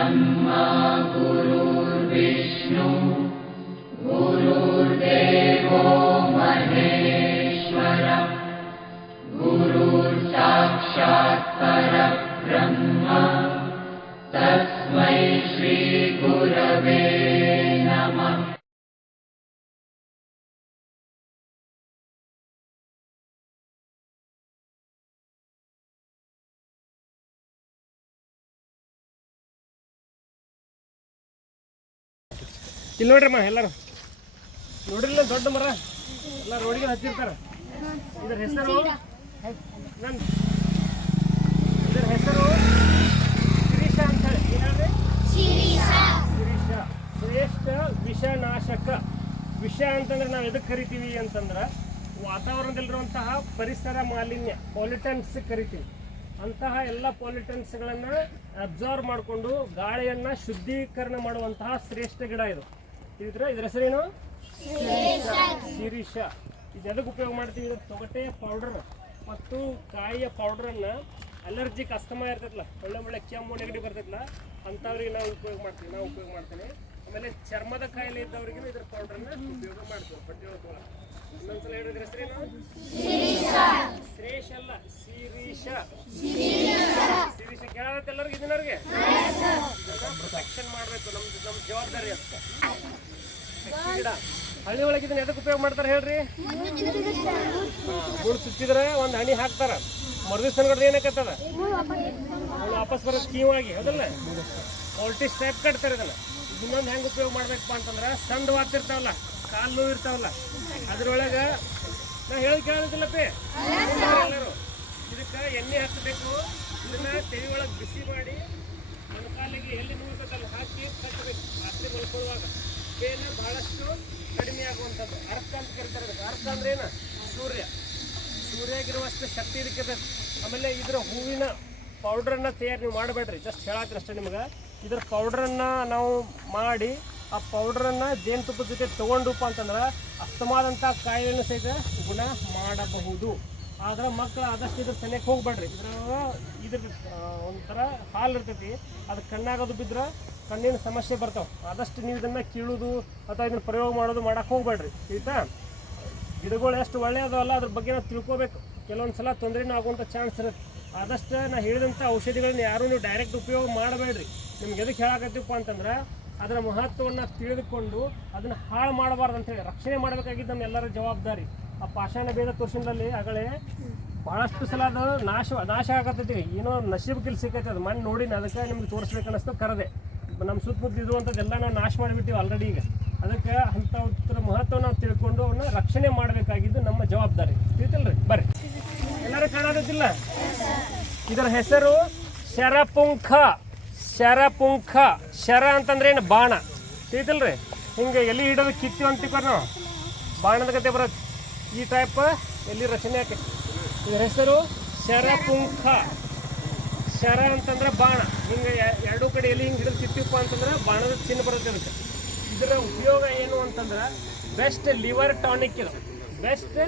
्रह्मा गुरुर्विष्णु गुरुर्देवो महेश्वर। गुरुसाक्षा ब्रह्म तस्मै ಇಲ್ಲಿ ನೋಡ್ರಮ್ಮ ಎಲ್ಲರೂ. ನೋಡ್ರಿಲ್ಲ, ದೊಡ್ಡ ಮರ. ಎಲ್ಲ ರೋಡಿಗೆ ಹಚ್ಚಿರ್ತಾರ ಇದ್ರ ಹೆಸರು? ಇದ್ರ ಹೆಸರು? ಶಿರೀಷ ಅಂತ ಹೇಳಿ. ಶಿರೀಷ. ಶ್ರೇಷ್ಠ ವಿಷನಾಶಕ. ವಿಷ ಅಂತಂದ್ರೆ ನಾವು ಎದಕ್ಕೆ ಕರಿತೀವಿ ಅಂತಂದ್ರೆ ವಾತಾವರಣದಲ್ಲಿರುವಂತಹ ಪರಿಸರ ಮಾಲಿನ್ಯ ಪಾಲಿಟನ್ಸ್ ಕರಿತೀವಿ. ಅಂತಹ ಎಲ್ಲ ಪಾಲಿಟನ್ಸ್ಗಳನ್ನು ಅಬ್ಸರ್ವ್ ಮಾಡಿಕೊಂಡು ಗಾಳಿಯನ್ನ ಶುದ್ಧೀಕರಣ ಮಾಡುವಂತಹ ಶ್ರೇಷ್ಠ ಗಿಡ ಇದು. ಇದ್ರ ಇದ್ರ ಹೆಸರೇನು? ಶಿರೀಷ. ಇದಕ್ಕೆ ಉಪಯೋಗ ಮಾಡ್ತೀವಿ. ಇದ್ರ ತೊಗಟೆ ಪೌಡರ್ ಮತ್ತು ಕಾಯಿಯ ಪೌಡ್ರನ್ನ ಅಲರ್ಜಿಕ್ ಅಸ್ತಮ ಇರ್ತೈತಲ್ಲ ಒಳ್ಳೆ ಒಳ್ಳೆ ಕೆಮ್ಮು ನೆಗಡಿ ಬರ್ತೈತಲ್ಲ ಅಂಥವ್ರಿಗೆ ನಾವು ಉಪಯೋಗ ಮಾಡ್ತೀವಿ. ನಾವು ಉಪಯೋಗ ಮಾಡ್ತೀನಿ ಆಮೇಲೆ ಚರ್ಮದ ಕಾಯಿಲೆ ಇದ್ದವ್ರಿಗೆ ಇದ್ರ ಪೌಡ್ರನ್ನ ಉಪಯೋಗ ಮಾಡ್ತೀವಿ. ಬಟ್ಟೆ ಇನ್ನೊಂದ್ಸಲ ಹೇಳಿದ್ರೆ ಹೆಸರೇನು ಶ್ರೇಷ ಅಲ್ಲ. ಶಿರೀಷ. ಶಿರೀಷ ಕೇಳತ್ತೆ ಎಲ್ಲರಿಗೂ ಇದನ್ನವ್ರಿಗೆ ಪ್ರೊಟೆಕ್ಷನ್ ಮಾಡಬೇಕು, ನಮ್ದು ನಮ್ಮ ಜವಾಬ್ದಾರಿ ಅಂತ. ಗಿಡ. ಹಳ್ಳಿ ಒಳಗೆ ಇದನ್ನ ಎದಕ್ಕೆ ಉಪಯೋಗ ಮಾಡ್ತಾರೆ ಹೇಳ್ರಿ? ಗುಡ್ ಚುಚ್ಚಿದ್ರೆ ಒಂದು ಹಣಿ ಹಾಕ್ತಾರ. ಮರುದಿವ್ಸ ಕಡೆ ಏನಕ್ಕತ್ತದ? ಅವ್ನು ವಾಪಸ್ ಬರೋದು ಆಗಿ ಹೌದಲ್ಲ? ವೋಲ್ಟೇಜ್ ಟೈಪ್ ಕಟ್ತಾರೆ ಇದನ್ನ. ಇನ್ನೊಂದು ಹೆಂಗೆ ಉಪಯೋಗ ಮಾಡ್ಬೇಕಪ್ಪ ಅಂತಂದ್ರೆ ಸಣ್ಣ ವಾತಿರ್ತಾವಲ್ಲ ಕಾಲು ನೋವು ಇರ್ತಾವಲ್ಲ ಅದ್ರೊಳಗೆ ನಾ ಹೇಳಿ ಕೇಳೋದಿಲ್ಲಪ್ಪಿ. ಎಲ್ಲರೂ. ಇದಕ್ಕೆ ಎಣ್ಣೆ ಹಚ್ಚಬೇಕು. ಇದನ್ನ ತೆವಿ ಒಳಗೆ ಬಿಸಿ ಮಾಡಿ ಮೊಣಕಾಲಿಗೆ ಎಲ್ಲಿ ನೋಡ್ಬೇಕಲ್ಲ ಹಾಕಿ ಕಟ್ಟಬೇಕು ರಾತ್ರಿ ಮಲ್ಕೊಳ್ಳುವಾಗ. ಪೇನ ಬಹಳಷ್ಟು ಕಡಿಮೆ ಆಗುವಂಥದ್ದು. ಅರ್ಥ ಅಂತ ಕರಿತಾರೆ ಅದಕ್ಕೆ. ಅರ್ಥ ಅಂದ್ರೆ ಏನು? ಸೂರ್ಯ. ಸೂರ್ಯಾಗಿರುವಷ್ಟು ಶಕ್ತಿ ಇದಕ್ಕೆ ಬೇಕು. ಆಮೇಲೆ ಇದರ ಹೂವಿನ ಪೌಡ್ರನ್ನ ತಯಾರು ನೀವು ಮಾಡಬೇಡ್ರಿ. ಜಸ್ಟ್ ಹೇಳಾಕ್ರಿ ಅಷ್ಟೇ ನಿಮ್ಗೆ. ಇದರ ಪೌಡ್ರನ್ನ ನಾವು ಮಾಡಿ ಆ ಪೌಡ್ರನ್ನು ಜೇನುತುಪ್ಪದ ಜೊತೆ ತೊಗೊಂಡಪ್ಪ ಅಂತಂದ್ರೆ ಅಸ್ತಮಾದಂಥ ಕಾಯಿಲೆಯನ್ನು ಸಹಿತ ಗುಣ ಮಾಡಬಹುದು. ಆದ್ರೆ ಮಕ್ಕಳು ಆದಷ್ಟು ಇದ್ರ ಸನಿಯಕ್ಕೆ ಹೋಗ್ಬೇಡ್ರಿ. ಇದ್ರ ಇದ್ರ ಒಂಥರ ಹಾಲು ಇರ್ತೈತಿ ಅದು ಕಣ್ಣಾಗೋದು ಬಿದ್ರೆ ಕಣ್ಣಿನ ಸಮಸ್ಯೆ ಬರ್ತಾವೆ. ಆದಷ್ಟು ನೀವು ಇದನ್ನ ಕೀಳುದು ಅಥವಾ ಇದನ್ನ ಪ್ರಯೋಗ ಮಾಡೋದು ಮಾಡೋಕೆ ಹೋಗ್ಬೇಡ್ರಿ, ಆಯಿತಾ? ಗಿಡಗಳು ಎಷ್ಟು ಒಳ್ಳೆಯದಲ್ಲ ಅದ್ರ ಬಗ್ಗೆ ನಾವು ತಿಳ್ಕೊಬೇಕು. ಕೆಲವೊಂದು ಸಲ ತೊಂದರೆನೂ ಆಗುವಂಥ ಚಾನ್ಸ್ ಇರುತ್ತೆ. ಆದಷ್ಟು ನಾ ಹೇಳಿದಂಥ ಔಷಧಿಗಳನ್ನ ಯಾರೂ ಡೈರೆಕ್ಟ್ ಉಪಯೋಗ ಮಾಡಬೇಡ್ರಿ. ನಿಮ್ಗೆ ಎದಕ್ಕೆ ಹೇಳಾಕತ್ತೀವಪ್ಪ ಅಂತಂದ್ರೆ ಅದರ ಮಹತ್ವವನ್ನು ತಿಳಿದುಕೊಂಡು ಅದನ್ನು ಹಾಳು ಮಾಡಬಾರ್ದು ಅಂತೇಳಿ ರಕ್ಷಣೆ ಮಾಡಬೇಕಾಗಿದ್ದು ನಮ್ಮ ಎಲ್ಲರ ಜವಾಬ್ದಾರಿ. ಆ ಪಾಷಾಣ ಭೇದ ತೋರ್ಸಿನಲ್ಲಿ ಆಗಲೇ ಭಾಳಷ್ಟು ಸಲ ಅದು ನಾಶ ನಾಶ ಆಗತ್ತೈತಿ. ಏನೋ ನಶೀಬ್ಕಿಲ್ ಸಿಕ್ಕೈತೆ ಅದು. ಮಣ್ಣು ನೋಡಿ ಅದಕ್ಕೆ ನಿಮ್ಗೆ ತೋರಿಸ್ಬೇಕು ಅನ್ನಿಸ್ತು ಕರೆದೆ ನಮ್ಮ ಸುತ್ತಮುತ್ತ ಇರುವಂಥದ್ದೆಲ್ಲ ನಾವು ನಾಶ ಮಾಡಿಬಿಟ್ಟಿವಿ ಆಲ್ರೆಡಿ ಈಗ. ಅದಕ್ಕೆ ಅಂತ ಮಹತ್ವ ನಾವು ತಿಳ್ಕೊಂಡು ಅವನ್ನ ರಕ್ಷಣೆ ಮಾಡಬೇಕಾಗಿದ್ದು ನಮ್ಮ ಜವಾಬ್ದಾರಿ. ತಿಳಿತಲ್ರಿ? ಬರ್ರಿ. ಎಲ್ಲರೂ ಕಾಣೋದಿಲ್ಲ ಇದರ ಹೆಸರು ಶರಪುಂಖ. ಶರಪುಂಖ. ಶರ ಅಂತಂದ್ರೆ ಏನು ಬಾಣ. ತಿಳಿತಲ್ರಿ? ಹಿಂಗೆ ಎಲ್ಲಿ ಹಿಡೋದು ಕಿತ್ತು ಅಂತೀವಿ ನಾವು ಬಾಣದ ಕತೆ ಬರೋದು ಈ ಟೈಪ್ ಎಲ್ಲಿ ರಚನೆ ಆಕೈತಿ ಇದರ ಹೆಸರು ಶರಪುಂಖ. ಶರ ಅಂತಂದ್ರೆ ಬಾಣ. ಹಿಂಗೆ ಎರಡು ಕಡೆ ಎಲ್ಲಿ ಹಿಂಗೆ ಹಿಡಿದು ಕಿತ್ತಿಪ್ಪ ಅಂತಂದ್ರೆ ಬಾಣದ ಚಿನ್ನ ಬರುತ್ತೆ ಅದಕ್ಕೆ. ಇದರ ಉಪಯೋಗ ಏನು ಅಂತಂದ್ರೆ ಬೆಸ್ಟ್ ಲಿವರ್ ಟಾನಿಕ್ ಇದು. ಬೆಸ್ಟ್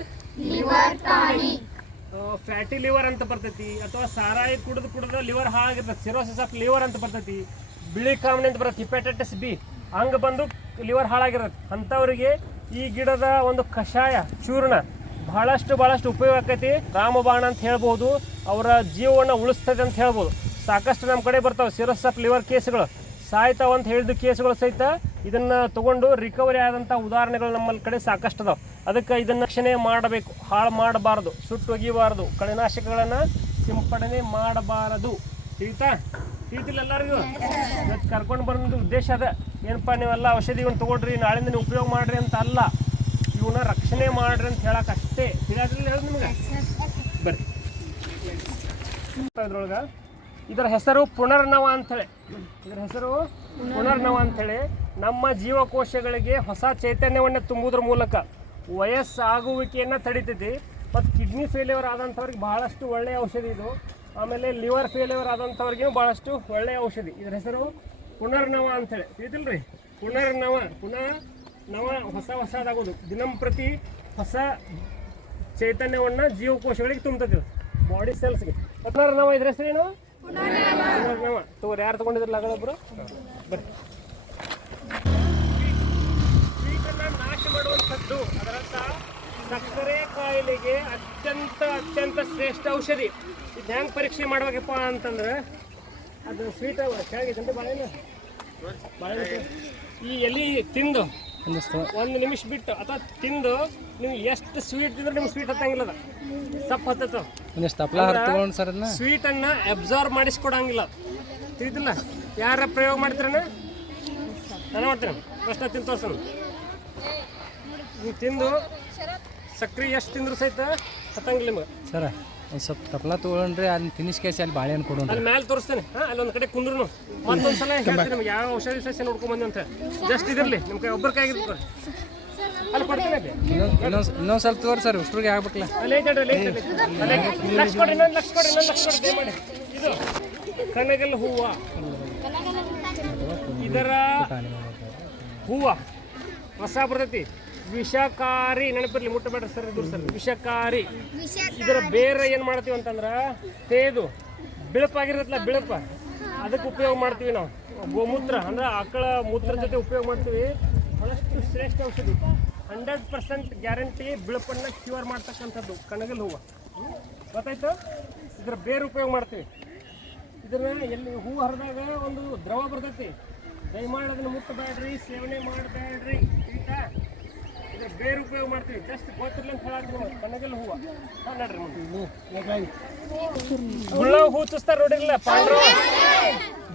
ಫ್ಯಾಟಿ ಲಿವರ್ ಅಂತ ಬರ್ತೈತಿ, ಅಥವಾ ಸಾರಾಯಿ ಕುಡಿದು ಕುಡಿದ್ರೆ ಲಿವರ್ ಹಾಗಿರ್ತದೆ ಸಿರೋಸಿಸ್ ಆಫ್ ಲಿವರ್ ಅಂತ ಬರ್ತೈತಿ, ಬಿಳಿ ಕಾಮನ್ ಅಂತ ಬರುತ್ತೆ ಹಿಪೆಟೈಟಿಸ್ ಬಿ ಹಂಗೆ ಬಂದು ಲಿವರ್ ಹಾಳಾಗಿರುತ್ತೆ. ಅಂಥವ್ರಿಗೆ ಈ ಗಿಡದ ಒಂದು ಕಷಾಯ, ಚೂರ್ಣ ಬಹಳಷ್ಟು ಬಹಳಷ್ಟು ಉಪಯೋಗ ಆಕೈತಿ. ರಾಮಬಾಣ ಅಂತ ಹೇಳ್ಬೋದು, ಅವರ ಜೀವವನ್ನು ಉಳಿಸ್ತದೆ ಅಂತ ಹೇಳ್ಬೋದು. ಸಾಕಷ್ಟು ನಮ್ಮ ಕಡೆ ಬರ್ತಾವೆ ಸಿರೋಸಿಸ್ ಆಫ್ ಲಿವರ್ ಕೇಸ್ಗಳು ಸಾಯ್ತಾವ ಅಂತ ಹೇಳಿದ ಕೇಸುಗಳು ಸಹಿತ ಇದನ್ನ ತಗೊಂಡು ರಿಕವರಿ ಆದಂಥ ಉದಾಹರಣೆಗಳು ನಮ್ಮಲ್ಲಿ ಕಡೆ ಸಾಕಷ್ಟು ಅದಾವೆ ಅದಕ್ಕೆ ಇದನ್ನ ರಕ್ಷಣೆ ಮಾಡಬೇಕು. ಹಾಳು ಮಾಡಬಾರದು. ಸುಟ್ಟು ಒಗಿಬಾರದು ಕಳೆನಾಶಕಗಳನ್ನು ಸಿಂಪಡಣೆ ಮಾಡಬಾರದು. ತಿಳಿತಾ? ತಿಳಿತಿಲ್ಲ ಎಲ್ಲರಿಗೂ? ಇವತ್ತು ಕರ್ಕೊಂಡು ಬರೋದು ಉದ್ದೇಶ ಅದ. ಏನಪ್ಪ ನೀವೆಲ್ಲ ಔಷಧಿಗಳನ್ನ ತೊಗೊಳ್ರಿ ನಾಳಿಂದ ನೀವು ಉಪಯೋಗ ಮಾಡ್ರಿ ಅಂತ ಅಲ್ಲ. ಇವನ್ನ ರಕ್ಷಣೆ ಮಾಡ್ರಿ ಅಂತ ಹೇಳಕ್ಕೆ ಅಷ್ಟೇ. ತಿಳಿಯೋದ್ರಲ್ಲಿ ಹೇಳಿ ನಿಮ್ಗೆ? ಬರ್ರಿ. ಇದ್ರೊಳಗ ಇದರ ಹೆಸರು ಪುನರ್ನವ ಅಂಥೇಳಿ ಇದರ ಹೆಸರು ಪುನರ್ನವ ಅಂಥೇಳಿ ನಮ್ಮ ಜೀವಕೋಶಗಳಿಗೆ ಹೊಸ ಚೈತನ್ಯವನ್ನು ತುಂಬುವುದ್ರ ಮೂಲಕ ವಯಸ್ಸಾಗುವಿಕೆಯನ್ನು ತಡಿತೈತಿ ಮತ್ತು ಕಿಡ್ನಿ ಫೇಲ್ಯೂರ್ ಆದಂಥವ್ರಿಗೆ ಬಹಳಷ್ಟು ಒಳ್ಳೆಯ ಔಷಧಿ ಇದು. ಆಮೇಲೆ ಲಿವರ್ ಫೇಲ್ಯೂರ್ ಆದಂಥವ್ರಿಗೆ ಬಹಳಷ್ಟು ಒಳ್ಳೆಯ ಔಷಧಿ. ಇದರ ಹೆಸರು ಪುನರ್ನವ ಅಂಥೇಳಿ ತಿಳಿತಿಲ್ರಿ? ಪುನರ್ನವ ಪುನಃ ನವ ಹೊಸ ಹೊಸದಾಗೋದು. ದಿನಂಪ್ರತಿ ಹೊಸ ಚೈತನ್ಯವನ್ನು ಜೀವಕೋಶಗಳಿಗೆ ತುಂಬತೈತಿ ಬಾಡಿ ಸೆಲ್ಸ್ಗೆ ಪುನರ್ನವ ಇದ್ರ ಹೆಸರೇನು? ತಗೋರಿ, ಯಾರು ತಗೊಂಡಿದ್ರಲ್ಲ ಅಗಳೊಬ್ರು ಬರ್ರಿ. ನಾಶ ಮಾಡುವಂಥದ್ದು ಅದರಂತ ಸಕ್ಕರೆ ಕಾಯಿಲೆಗೆ ಅತ್ಯಂತ ಅತ್ಯಂತ ಶ್ರೇಷ್ಠ ಔಷಧಿ. ಇದು ಹೆಂಗೆ ಪರೀಕ್ಷೆ ಮಾಡ್ಬೇಕಪ್ಪ ಅಂತಂದ್ರೆ, ಅದು ಸ್ವೀಟ್ ಕೆಳಗಿದಂತೆ ಭಾಳ ಬಾಳೆಹಣ್ಣು. ಈ ಎಲೆ ತಿಂದು ಒಂದು ನಿಮಿಷ ಬಿಟ್ಟು ಅಥವಾ ತಿಂದು ನೀವು ಎಷ್ಟು ಸ್ವೀಟ್ ತಿಂದ್ರೆ ನಿಮ್ಗೆ ಸ್ವೀಟ್ ಹತ್ತಂಗಿಲ್ಲ ಅದ. ಸಪ್ ಹತ್ತತ್ತ. ಒಂದಿಷ್ಟು ತಪ್ಲ ಹರ್ ತಗೊಂಡು ಸರ್ ಅದನ್ನ. ಸ್ವೀಟ್ ಅನ್ನ ಅಬ್ಸಾರ್ವ್ ಮಾಡಿಸ್ಕೊಡಂಗಿಲ್ಲ ತಿಳಿದಿಲ್ಲ? ಯಾರ ಪ್ರಯೋಗ ಮಾಡ್ತೀರಣ್ಣ ನಾನು ಮಾಡ್ತೀನಿ. ಫಸ್ಟ್ ತಿಂದು ತೋರ್ಸೋಣ ನೀವು ತಿಂದು ಸಕ್ರೆ ಎಷ್ಟು ತಿಂದ್ರು ಸಹಿತ ಹತ್ತಂಗಿಲ್ಲ ನಿಮ್ಗೆ. ಸರ. ಒಂದು ಸ್ವಲ್ಪ ತಪ್ಲ ತೊಗೊಂಡ್ರೆ ಅದನ್ನ ತಿನ್ನಿಸ್ ಕೇಸಿ ಅಲ್ಲಿ ಬಾಳೆಹಣ್ಣು ಕೊಡೋಣ ಅಲ್ಲಿ ಮೇಲೆ ತೋರಿಸ್ತೇನೆ. ಹಾಂ ಅಲ್ಲಿ ಒಂದು ಕಡೆ ಕುಂದ್ರು ಮತ್ತೊಂದು ಸಲ ಹೇಳ್ತೀನಿ ನಿಮ್ಗೆ ಯಾವ ಔಷಧಿ ಸಸ್ಯ ನೋಡ್ಕೊಂಡ್ ಬಂದಿ ಅಂತ. ಜಸ್ಟ್ ಇದಿರಲಿ ನಿಮ್ಮ ಕೈ ಒಬ್ಬರ ಕೈ ಅಲ್ಲಿ ಕೊಡ್ತೇನೆ ಅಲ್ಲಿ. ಇನ್ನೊಂದು ಇನ್ನೊಂದು ಸ್ವಲ್ಪ ತೋರಿ ಸರ್ ಉಷ್ಟ್ರಿಗೆ ಆಗ್ಬೇಕಲ್ಲ ಅಲ್ಲೇ ಅಲ್ಲೇ ಅಲ್ಲೇ. ಅಲ್ಲೇ ಲಕ್ಷ ಕೊಡಿ ಇನ್ನೊಂದು ಲಕ್ಷ ಕೊಡಿ ಇನ್ನೊಂದು ಲಕ್ಷ ಕೊಡಿ ಮಾಡಿ ಇದು ಕನಗಲ್ ಹೂವ. ಇದರ ಹೂವ ಹೊಸ ಬರ್ತೈತಿ. ವಿಷಕಾರಿ ನೆನಪಿರ್ಲಿ ಮುಟ್ಟಬೇಡ ಸರ್ ದೂರ ಸರ್. ವಿಷಕಾರಿ. ಇದರ ಬೇರೆ ಏನು ಮಾಡ್ತೀವಿ ಅಂತಂದ್ರೆ ತೇದು. ಬಿಳಪಾಗಿರತ್ತಲ್ಲ ಬಿಳಪ. ಅದಕ್ಕೆ ಉಪಯೋಗ ಮಾಡ್ತೀವಿ ನಾವು. ಗೋಮೂತ್ರ ಅಂದ್ರೆ ಆಕಳ ಮೂತ್ರ ಜೊತೆ ಉಪಯೋಗ ಮಾಡ್ತೀವಿ. ಬಹಳಷ್ಟು ಶ್ರೇಷ್ಠ ಔಷಧಿ. ಹಂಡ್ರೆಡ್ ಪರ್ಸೆಂಟ್ ಗ್ಯಾರಂಟಿ ಬಿಳುಪನ್ನ ಕ್ಯೂರ್ ಮಾಡ್ತಕ್ಕಂಥದ್ದು ಕಣಗಲ್ ಹೂವು? ಗೊತ್ತಾಯ್ತು? ಇದರ ಬೇರೆ ಉಪಯೋಗ ಮಾಡ್ತೀವಿ. ಇದನ್ನ ಎಲ್ಲಿ ಹೂ ಹರಿದಾಗ ಒಂದು ದ್ರವ ಬರ್ತೈತಿ. ದಯಮಾಡಿ ಅದನ್ನ ಮುಟ್ಟಬೇಡ್ರಿ ಸೇವನೆ ಮಾಡಬೇಡ್ರಿ ಆಯ್ತಾ? ಬೇರೆ ಉಪಯೋಗ ಮಾಡ್ತೀವಿ. ಜಸ್ಟ್ ಗೊತ್ತಿರ್ಲಿ ಅಂತ ಹೇಳಾಕ್ತೀವಿ ನಾವು ಕನಗಲ್ ಹೂವ ಹಾಂ ನೋಡ್ರಿ ನೋಡಿ ಮುಳ್ಳ ಹೂ ಚುಸ್ತಾರ ನೋಡಿರ್ಲಿಲ್ಲ ಪಾಂಡ್ರ.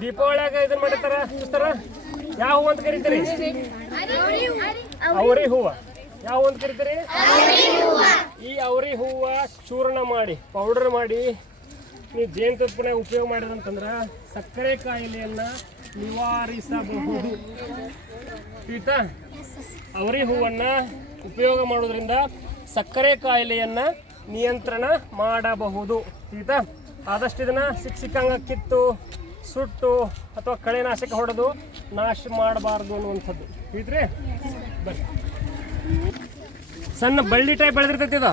ದೀಪಾವಳಿಯಾಗ ಇದನ್ನ ಮಾಡಿರ್ತಾರ ಚುಸ್ತಾರ ಯಾವ ಹೂ ಅಂತ ಕರಿತೀರಿ? ಅವರಿ ಹೂವ. ಯಾವ ಅಂತ ಕರಿತೀರಿ? ಈ ಅವರಿ ಹೂವ ಚೂರ್ಣ ಮಾಡಿ ಪೌಡರ್ ಮಾಡಿ ನೀವು ಜೇನುತುಪ್ಪನ ಉಪಯೋಗ ಮಾಡಿದಂತಂದ್ರೆ ಸಕ್ಕರೆ ಕಾಯಿಲೆಯನ್ನ ನಿವಾರಿಸಬಹುದು. ಆಯ್ತಾ? ಅವರಿ ಹೂವನ್ನ ಉಪಯೋಗ ಮಾಡೋದ್ರಿಂದ ಸಕ್ಕರೆ ಕಾಯಿಲೆಯನ್ನು ನಿಯಂತ್ರಣ ಮಾಡಬಹುದು. ಆಯಿತಾ? ಆದಷ್ಟು ಇದನ್ನ ಸಿಕ್ಕ ಸಿಕ್ಕಂಗ ಕಿತ್ತು, ಸುಟ್ಟು ಅಥವಾ ಕಳೆನಾಶಕ ಹೊಡೆದು ನಾಶ ಮಾಡಬಾರ್ದು ಅನ್ನುವಂಥದ್ದು. ಐತ್ರಿ ಬರ್ರಿ. ಸಣ್ಣ ಬಳ್ಳಿ ಟೈಪ್ ಬೆಳೆದಿರ್ತೈತಿ ಇದು?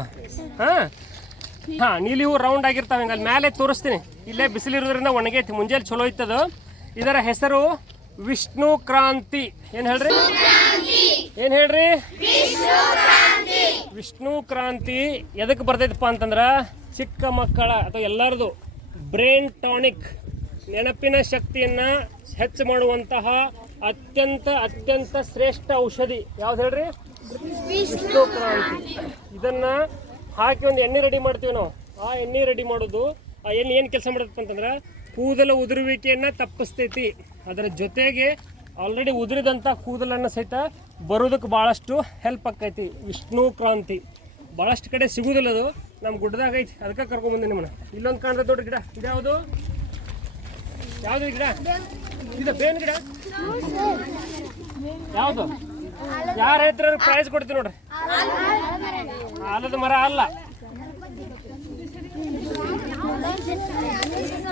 ಹಾ? ಹಾ, ನೀಲಿ ಹೂ ರೌಂಡ್ ಆಗಿರ್ತಾವೆ ಹಿಂಗೆ ಅಲ್ಲಿ ಮೇಲೆ ತೋರಿಸ್ತೀನಿ. ಇಲ್ಲೇ ಬಿಸಿಲಿರೋದ್ರಿಂದ ಒಣಗೈತಿ ಮುಂಜಾನೆ ಚಲೋ ಇತ್ತದು. ಇದರ ಹೆಸರು ವಿಷ್ಣು ಕ್ರಾಂತಿ. ಏನು ಹೇಳ್ರಿ? ಏನು ಹೇಳ್ರಿ? ವಿಷ್ಣು ಕ್ರಾಂತಿ ಎದಕ್ಕೆ ಬರ್ತೈತಪ್ಪ ಅಂತಂದ್ರೆ ಚಿಕ್ಕ ಮಕ್ಕಳ ಅಥವಾ ಎಲ್ಲರದು ಬ್ರೈನ್ ಟಾನಿಕ್ ನೆನಪಿನ ಶಕ್ತಿಯನ್ನ ಹೆಚ್ಚು ಮಾಡುವಂತಹ ಅತ್ಯಂತ ಅತ್ಯಂತ ಶ್ರೇಷ್ಠ ಔಷಧಿ. ಯಾವ್ದು ಹೇಳ್ರಿ? ವಿಷ್ಣು ಕ್ರಾಂತಿ ಇದನ್ನ ಹಾಕಿ ಒಂದು ಎಣ್ಣೆ ರೆಡಿ ಮಾಡ್ತೀವಿ ನಾವು. ಆ ಎಣ್ಣೆ ರೆಡಿ ಮಾಡೋದು ಆ ಎಣ್ಣೆ ಏನು ಕೆಲಸ ಮಾಡುತ್ತೆ ಅಂತಂದ್ರೆ ಕೂದಲ ಉದುರುವಿಕೆಯನ್ನು ತಪ್ಪಿಸ್ತೈತಿ. ಅದರ ಜೊತೆಗೆ ಆಲ್ರೆಡಿ ಉದುರಿದಂಥ ಕೂದಲನ್ನು ಸಹಿತ ಬರೋದಕ್ಕೆ ಭಾಳಷ್ಟು ಹೆಲ್ಪ್ ಆಕೈತಿ ವಿಷ್ಣು ಕ್ರಾಂತಿ. ಭಾಳಷ್ಟು ಕಡೆ ಸಿಗುದಿಲ್ಲ ಅದು. ನಮ್ಮ ಗುಡ್ಡದಾಗ ಐತಿ. ಅದಕ್ಕೆ ಕರ್ಕೊಂಬಂದೆ ನಿಮ್ಮನ್ನ. ಇಲ್ಲೊಂದು ಕಾಣ್ತದೆ ದೊಡ್ಡ ಗಿಡ. ಇದ್ಯಾವುದು ಯಾವುದು? ಗಿಡ? ಇದು ಬೇನ್ ಗಿಡ? ಯಾವುದು? ಯಾರ ಹತ್ರ ಪ್ರೈಸ್ ಕೊಡ್ತೀವಿ ನೋಡ್ರಿ. ಆಲದ ಮರ ಅಲ್ಲ.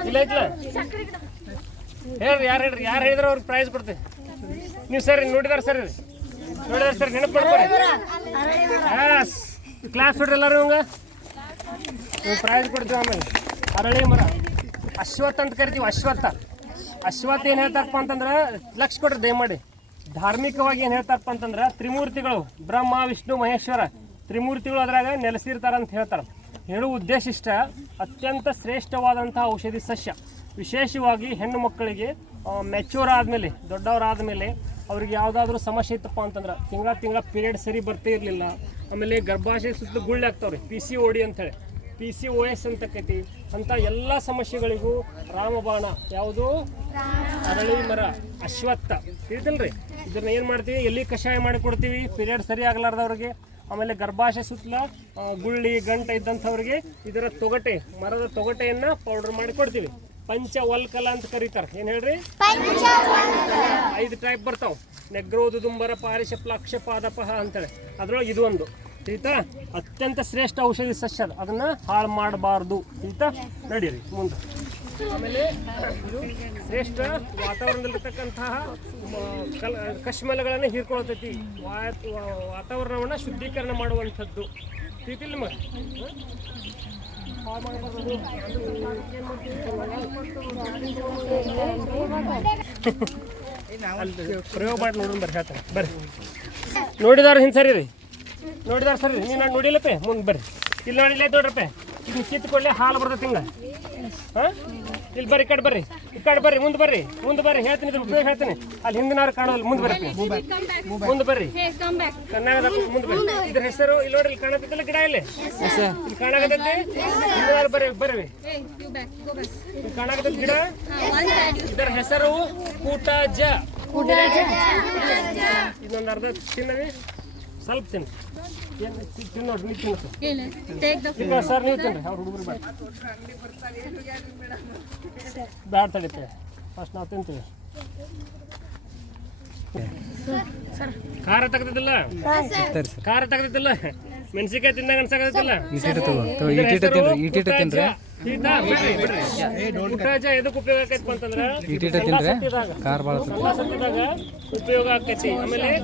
ಇಲ್ಲ ಐತ್ಲ? ಹೇಳ್ರಿ, ಯಾರು ಹೇಳ್ರಿ? ಯಾರು ಹೇಳಿದ್ರೆ ಅವ್ರಿಗೆ ಪ್ರೈಸ್ ಕೊಡ್ತೀವಿ ನೀವು ಸರಿ, ನೋಡಿದಾರೆ ಸರಿ. ಕ್ಲಾಸ್ ಬಿಡ್ರಿ ಎಲ್ಲರೂ ಹಂಗ? ನೀವು ಪ್ರೈಸ್ ಕೊಡ್ತೀವಿ ಆಮೇಲೆ. ಅರಳಿ ಮರ. ಅಶ್ವತ್ಥ ಅಂತ ಕರಿತೀವಿ ಅಶ್ವತ್ಥ ಅಶ್ವತ್ ಏನು ಹೇಳ್ತಾರಪ್ಪ ಅಂತಂದ್ರೆ, ಲಕ್ಷ ಕೊಡ್ರಿ, ದಯಮಾಡಿ. ಧಾರ್ಮಿಕವಾಗಿ ಏನು ಹೇಳ್ತಾರಪ್ಪ ಅಂತಂದ್ರೆ, ತ್ರಿಮೂರ್ತಿಗಳು, ಬ್ರಹ್ಮ, ವಿಷ್ಣು, ಮಹೇಶ್ವರ, ತ್ರಿಮೂರ್ತಿಗಳು ಅದ್ರಾಗ ನೆಲೆಸಿರ್ತಾರೆ ಅಂತ ಹೇಳ್ತಾರೆ. ಹೇಳುವ ಉದ್ದೇಶ ಇಷ್ಟ, ಅತ್ಯಂತ ಶ್ರೇಷ್ಠವಾದಂತಹ ಔಷಧಿ ಸಸ್ಯ. ವಿಶೇಷವಾಗಿ ಹೆಣ್ಣು ಮಕ್ಕಳಿಗೆ ಮೆಚ್ಯೂರ್ ಆದಮೇಲೆ, ದೊಡ್ಡವರಾದಮೇಲೆ ಅವ್ರಿಗೆ ಯಾವುದಾದ್ರೂ ಸಮಸ್ಯೆ ಇತ್ತಪ್ಪ ಅಂತಂದ್ರೆ ತಿಂಗಳ ತಿಂಗಳ ಪೀರಿಯಡ್ ಸರಿ ಬರ್ತೇ ಇರಲಿಲ್ಲ. ಆಮೇಲೆ ಗರ್ಭಾಶಯ ಸುತ್ತ ಗುಳ್ಳೆ ಆಗ್ತಾವ್ರಿ ಪಿ ಸಿ ಓಡಿ ಅಂತೇಳಿ ಪಿ ಸಿ ಓ ಎಸ್ ಅಂತಕ್ಕೈತಿ ಅಂತ ಎಲ್ಲ ಸಮಸ್ಯೆಗಳಿಗೂ ರಾಮಬಾಣ, ಯಾವುದು? ಅರಳಿ ಮರ, ಅಶ್ವತ್ಥ. ತಿಳಿದಿಲ್ರಿ ಇದನ್ನ ಏನು ಮಾಡ್ತೀವಿ? ಎಲ್ಲಿ ಕಷಾಯ ಮಾಡಿ ಕೊಡ್ತೀವಿ? ಪೀರಿಯಡ್ ಸರಿ ಆಗ್ಲಾರ್ದವ್ರಿಗೆ ಆಮೇಲೆ ಗರ್ಭಾಶಯ ಸುತ್ತಲ ಗುಳ್ಳಿ ಗಂಟ ಇದ್ದಂಥವ್ರಿಗೆ ಇದರ ತೊಗಟೆ, ಮರದ ತೊಗಟೆಯನ್ನು ಪೌಡರ್ ಮಾಡಿ ಕೊಡ್ತೀವಿ. ಪಂಚವಲ್ಕಲ ಅಂತ ಕರೀತಾರೆ. ಏನು ಹೇಳ್ರಿ? ಐದು ಟೈಪ್ ಬರ್ತಾವ. ನೆಗ್ರೋದು ದುಂಬರ ಪಾರಿಶ ಪ್ಲಾಕ್ಷ ಪಾದಪಹ ಅಂತೇಳಿ. ಅದ್ರೊಳಗೆ ಇದು ಒಂದು. ಆಯ್ತಾ ಅತ್ಯಂತ ಶ್ರೇಷ್ಠ ಔಷಧಿ ಸಸ್ಯ ಅದು. ಅದನ್ನ ಹಾಳು ಮಾಡಬಾರ್ದು. ಆಯ್ತಾ ನಡೀರಿ ಮುಂದೆ. ಆಮೇಲೆ ಇದು ಶ್ರೇಷ್ಠ ವಾತಾವರಣದಲ್ಲಿರ್ತಕ್ಕಂತಹ ಕಲ್ ಕಶ್ಮಲಗಳನ್ನು ಹೀರ್ಕೊಳ್ತೈತಿ. ವಾತಾವರಣವನ್ನು ಶುದ್ಧೀಕರಣ ಮಾಡುವಂಥದ್ದು. ತಿಳಿತಿಲ್ಲ ನಿಮಗೆ ಪ್ರಯೋಗ ಮಾಡಿ ನೋಡೋಣ ಬರ್ರಿ ಹೇಳ್ತಾರೆ ಬರ್ರಿ ನೋಡಿದಾರ ಹಿಂಗೆ ಸರಿ ರೀ. ನೋಡಿದಾರ ಸರಿ ನೀನು ನಾನು ನೋಡಿಲ್ಲಪ್ಪ? ಮುಂದೆ ಬರ್ರಿ. ಇಲ್ಲಿ ನೋಡಿಲ್ಲ ನೋಡ್ರಪ್ಪ. ಇದು ಚಿತ್ತ ಕೊಡ್ಲೆ ಹಾಲು ಬರ್ತೈತಿ ಹಿಂಗೆ. ಹಾಂ? ಇಲ್ಲಿ ಬರ್ರಿ ಕಡೆ ಬರ್ರಿ ಈ ಕಡೆ ಬರ್ರಿ ಮುಂದೆ ಬರ್ರಿ ಮುಂದೆ ಬರ್ರಿ ಹೇಳ್ತೀನಿ ಇದ್ರ ಉಪಯೋಗ ಹೇಳ್ತೀನಿ. ಅಲ್ಲಿ ಹಿಂದಿನವ್ರು ಕಾಣೋದಿಲ್ಲ ಮುಂದೆ ಬರ್ರಿ. ಮುಂದೆ ಬರ್ರಿ. ಕನ್ನಡದ ಮುಂದೆ ಬರ್ರಿ. ಇದ್ರ ಹೆಸರು ಇಲ್ಲಿ ನೋಡ್ರಿ ಇಲ್ಲಿ ಕಾಣಕತ್ತಿಲ್ಲ ಗಿಡ ಇಲ್ಲಿ. ಇಲ್ಲಿ ಕಾಣಕತ್ತೈತಿ ಹಿಂದಿನವ್ರು ಬರ್ರಿ ಬರ್ರಿ. ಇಲ್ಲಿ ಕಾಣಕತ್ತೈತಿ ಗಿಡ. ಇದರ ಹೆಸರು ಕೂಟಜ. ಇದೊಂದು ಅರ್ಧ ತಿನ್ನವಿ ಸ್ವಲ್ಪ ತಿನ್ನಿ. ಸರ್ ನೀವು ತಿನ್ರಿ ಅವ್ರು ಹುಡುಗರು ಬ್ಯಾಡ ತಡಿತೆ. ಫಸ್ಟ್ ನಾವು ತಿಂತೀವಿ. ಖಾರ ತೆಗ್ದಿಲ್ಲ ಸರಿ ಸರ್ ಖಾರ ತೆಗ್ದಿಲ್ಲ ಮೆಣಸಿನ್ಕಾಯಿ ತಿಂದಾಗ ಅನ್ಸಾಕತ್ತಿಲ್ಲ ತಿನ್ರಿ ಈಟೀಟ ತಿನ್ರಿ. ಎದಕ್ಕೆ ಉಪಯೋಗ ಆಕೈತಿ ಅಂತಂದ್ರೆ ಭಾಳ ಸತ್ತಿದಾಗ ಉಪಯೋಗ ಆಕೈತಿ. ಆಮೇಲೆ ಈ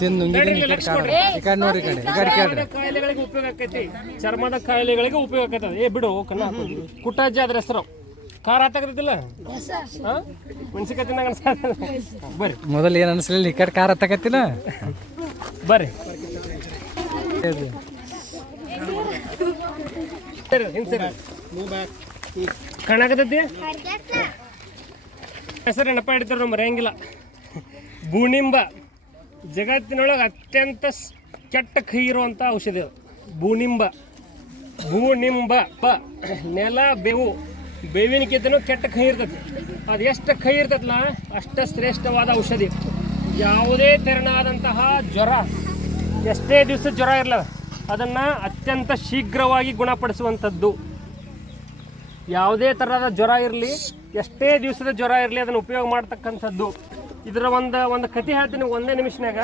ಕಡೆ ನೋಡಿ ಕಡೆ ಈ ಕಡೆ ಕೇಳ್ರಿ. ಕಾಯಿಲೆಗಳಿಗೆ ಉಪಯೋಗ ಆಕೈತಿ. ಚರ್ಮದ ಕಾಯಿಲೆಗಳಿಗೆ ಉಪಯೋಗ ಆಕೈತಿ ಏ ಬಿಡು ಕಣ್ಣ ಕುಟಾಜಿ ಅದ್ರ ಹೆಸರು. ಖಾರ ತೆಗ್ದಿದ್ದಿಲ್ಲ? ಹಾ? ಮೆಣಸಿನ್ಕಾಯಿ ತಿನ್ನಾಗ ಬರ್ರಿ. ಮೊದಲು ಏನು ಅನಿಸ್ಲಿಲ್ಲ ಈ ಕಡೆ ಖಾರ ತಗತ್ತಿಲ್ಲ ಬರ್ರಿ. ಹಿಂದ್ ಸರಿ. ಕಾಣಕತ್ತೈತಿ ಹೆಸರು ನೆನಪ ಇಡ್ತಾರ ನಮ್ಮ ಮರೆಯಂಗಿಲ್ಲ ಬೂಣಿಂಬ ಜಗತ್ತಿನೊಳಗೆ ಅತ್ಯಂತ ಕೆಟ್ಟ ಕೈ ಇರುವಂಥ ಔಷಧಿ ಅದು. ಬೂಣಿಂಬ ಬೂಣಿಂಬ ಪ. ನೆಲ, ಬೇವು ಬೇವಿನಕ್ಕಿಂತನೂ ಕೆಟ್ಟ ಕೈ ಇರ್ತೈತಿ. ಅದು ಎಷ್ಟು ಕೈ ಇರ್ತೈತಲ್ಲ ಅಷ್ಟು ಶ್ರೇಷ್ಠವಾದ ಔಷಧಿ. ಯಾವುದೇ ತೆರನಾದಂತಹ ಜ್ವರ, ಎಷ್ಟೇ ದಿವಸ ಜ್ವರ ಇರಲ್ಲ ಅದನ್ನು ಅತ್ಯಂತ ಶೀಘ್ರವಾಗಿ ಗುಣಪಡಿಸುವಂಥದ್ದು. ಯಾವುದೇ ಥರದ ಜ್ವರ ಇರಲಿ ಎಷ್ಟೇ ದಿವಸದ ಜ್ವರ ಇರಲಿ ಅದನ್ನು ಉಪಯೋಗ ಮಾಡ್ತಕ್ಕಂಥದ್ದು. ಇದರ ಒಂದು ಒಂದು ಕತೆ ಹೇಳ್ತೀನಿ ಒಂದೇ ನಿಮಿಷನಾಗ